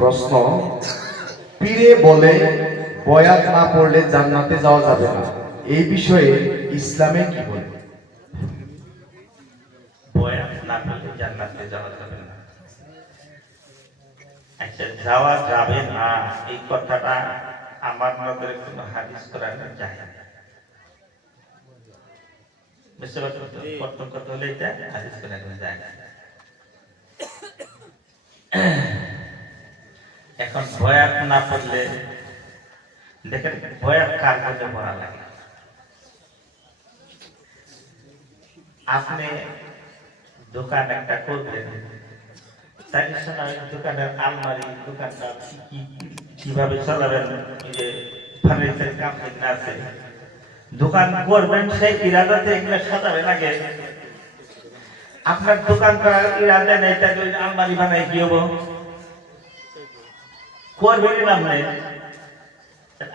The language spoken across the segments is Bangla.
প্রশ্ন পীরে বলে বয়াত না পড়লে জান্নাতে যাওয়া যাবে না। এই বিষয়ে ইসলামে কি বলে? বয়াত না করলে জান্নাতে যাওয়া যাবে না। আচ্ছা যাওয়া যাবে না এই কথাটা আমার নজরে কোনো হাদিস করানো যায় না। বুঝতে পারছ? প্রথম কথা হলে এটা হাদিস করানো যায় না। এখন বয়াত না পড়লে দেখেন কার মধ্যে পড়া লাগে। আপনি দোকান একটা করবেন তাই সময় দোকানের আলমারি, দোকানটা কীভাবে চালাবেন যে ফার্নিচার কোম্পানি আছে, দোকান করবেন সেই ইরাদাতে এগুলো সাজাবেন আগে আপনার দোকান করার ইরাদা নেই ওই আলমারি বানাই কি হব? করবেন নেই।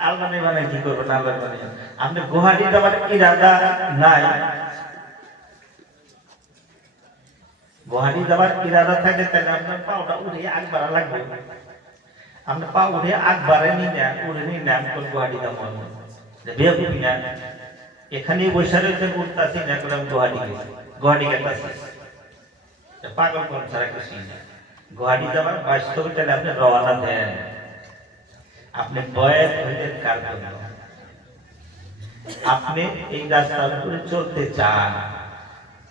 আলমারি বানাই কি করবেন আলমারি বানাই আপনি গুয়াহাটি যাবার ইরাদা নাই। গুয়াহাটি যাবার ইরাদা থাকে, তাহলে আপনার পাওটা উঠে আগ বাড়া লাগবে। আপনার পা উঠে আগ বাড়ে নি না উঠে নি না কোন গুয়াহাটি যাব করবি না। এখানেই বসে রয়েছেন উঠতাছি না করে আমি গুয়াহাটি গেছি। গুয়াহাটি গেতাছি। পাগল কোন ছাড়া কিছু না। গুয়াহাটি যাবার বাস্তবে তাহলে আপনি রওনা দেন। আপনি বয়েস হইলেন কার জন্য। আপনি এই রাস্তার উপরে চলতে চান,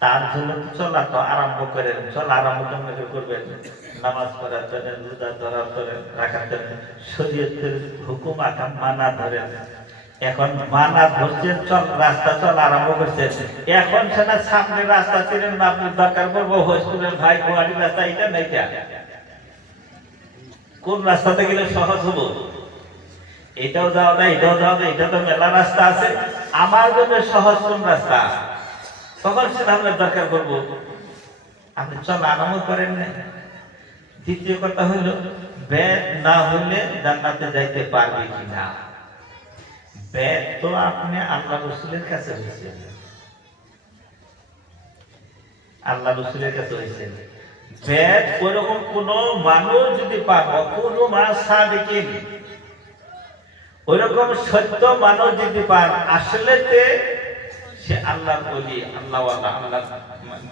তার জন্য চলা তো আরম্ভ করেন। চল আরম্ভ কেমন করে করবেন? নামাজ পড়ার জন্য, রোজা ধরার ধরেন রাখার জন্য। শরীয়তের হুকুম আকাম মানা ধরেন। এখন মানা ধরছেন, চল, রাস্তা চল, আরম্ভ করছেন। এখন সেটা সামনে রাস্তা ছিলেন না আপনি দরকার পড়ব হোস্টেলের ভাই গুয়াহাটি রাস্তা এটা নাই কোন রাস্তাতে গেলে সহজ হব? এটাও যাওয়া না, এটাও যাওয়া না এটা তো মেলা রাস্তা আছে। আমার জন্য সহজ কোন রাস্তা? তখন সেটা আপনার দরকার করব। আপনি চল, আরামও করেন না। দ্বিতীয় কথা হলো ব্যাগ না হলে জান্নাতে যাইতে পারবে কিনা? ব্যাগ তো আপনি আল্লাহ রসুলের কাছে হয়েছে আল্লাহ রসুলের কাছে হয়েছে ব্যাগ ওরকম কোন মানুষ যদি পাবো কোন মাস সাদিকিন ওইরকম সত্য মানুষ যদি পান আসলে সে আল্লাহ বলি আল্লাহ আল্লাহ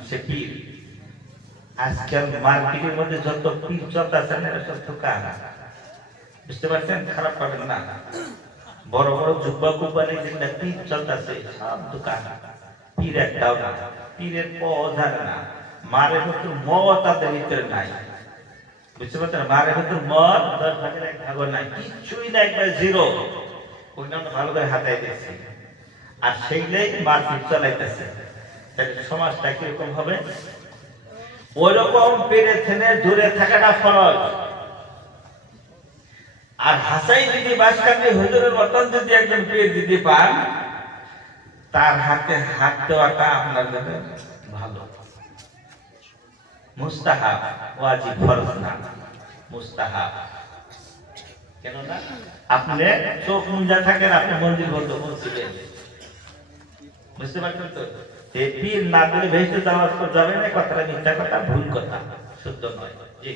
সে পীর। আজকাল মার্কেটের মধ্যে যত পীর চলতেছে না, এরা সব দোকান বুঝতে পারছেন? খারাপ পাবেন না। বড় বড় জুব্বা কোম্পানি যেগুলা পীর চলতেছে সব দোকান পীর একটাও না, পীরের পধার না। মারের মতো মতাদের ভিতরে নাই। বুঝতে পারছেন? মারের ভিতর দশ ভাগের এক নাই কিচ্ছুই না একবার জিরো আমরা ভালো করে হাতাই দিয়েছি। আর সেইটাই মারপিট সমাজটা কীরকম হবে? ওই রকম পেরে থেনে দূরে থাকাটা ফরজ। আর হাসাই যদি বাসকান্দি হুজুরের মতন যদি একজন পেয়ে দিতে পান, তার হাতে হাত দেওয়াটা আপনার জন্য ভালো। মুস্তাহাব, ওয়াজিব ফরজ না। মুস্তাহাব। আপনি চোখ মুঞ্জা থাকেন, আপনি মন্দির বন্ধ করছিলেন। বুঝতে পারছেন তো? পীর না করে ভেসে যাওয়ার যাবে না, কথাটা মিথ্যা কথা, ভুল কথা, শুদ্ধ নয়। জি।